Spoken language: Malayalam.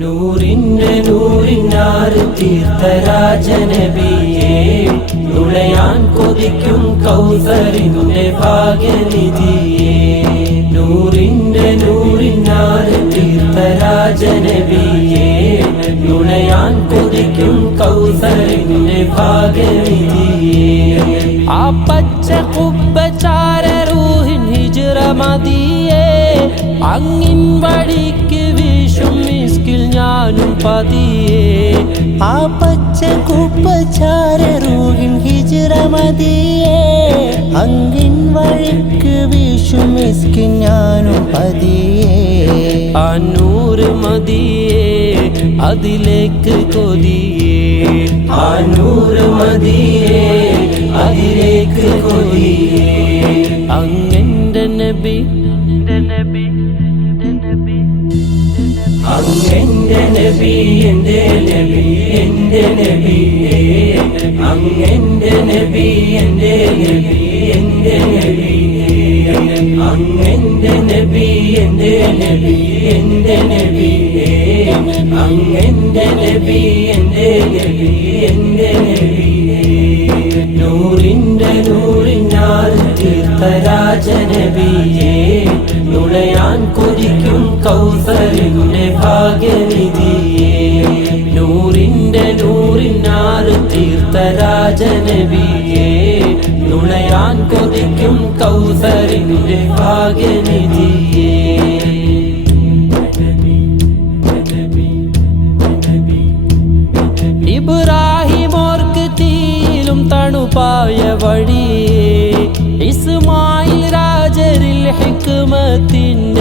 നൂറിന്റെ നൂറിനാറ് തീർത്ഥരാജനബിയെ നുളയാൻ കൊതിക്കും കൗസറിന്റെ ഭാഗ്യനിധിയെ. നൂറിന്റെ നൂറിനാറ് തീർത്ഥരാജനബിയെ നുളയാൻ കൊതിക്കും കൗസറിന്റെ ഭാഗ്യനിധിയെ. ആ പച്ച കുപ്പച്ചാര റൂഹിൻ ഹിജ്റ മതിയേ അങ്ങിൻ വഴിക്ക് പതിയേ ആ പച്ച കുപ്പച്ചാര റൂഹിൻ ഹിജ്റ മതിയേ. അങ്കിൻ വഴിക്ക് വീശും മിസ്കിൻ ഞാനും പതിയെ. ആ നൂറ് മതിയെ അതിലേക്ക് കൊതിയേ. ആ നൂറ് മതിയേ അതിലേക്ക് കൊതിയേ. അങ്ങന്റെ നബി അങ്ങെന്റെ നബി എന്റെ നബി എന്റെ നബിയേ അങ്ങെന്റെ നബി എന്റെ നബി എന്റെ നബിയേ അങ്ങെന്റെ നബി എന്റെ നബി എന്റെ നബിയേ അങ്ങെന്റെ നബി എന്റെ നബി എന്റെ നബിയേ നൂറിന്റെ നൂറിനാറ് തീർത്ഥരാജനബിയേ നുളയാൻ കൊതിക്കും കൗസറിന്റെ ഭാഗ്യനിധിയേ. നൂറിന്റെ നൂറിനാറ് തീർത്ഥരാജനബിയേ. നുളയാൻ കൊതിക്കും കൗസറിന്റെ ഭാഗ്യനിധിയെ. ഇബ്രാഹിം ഓർക്ക് തീയിലും തണുപ്പായ വഴിയേ. ഇസ്മായിൽ രാജരിൽ ഹിക്മത്തിൻ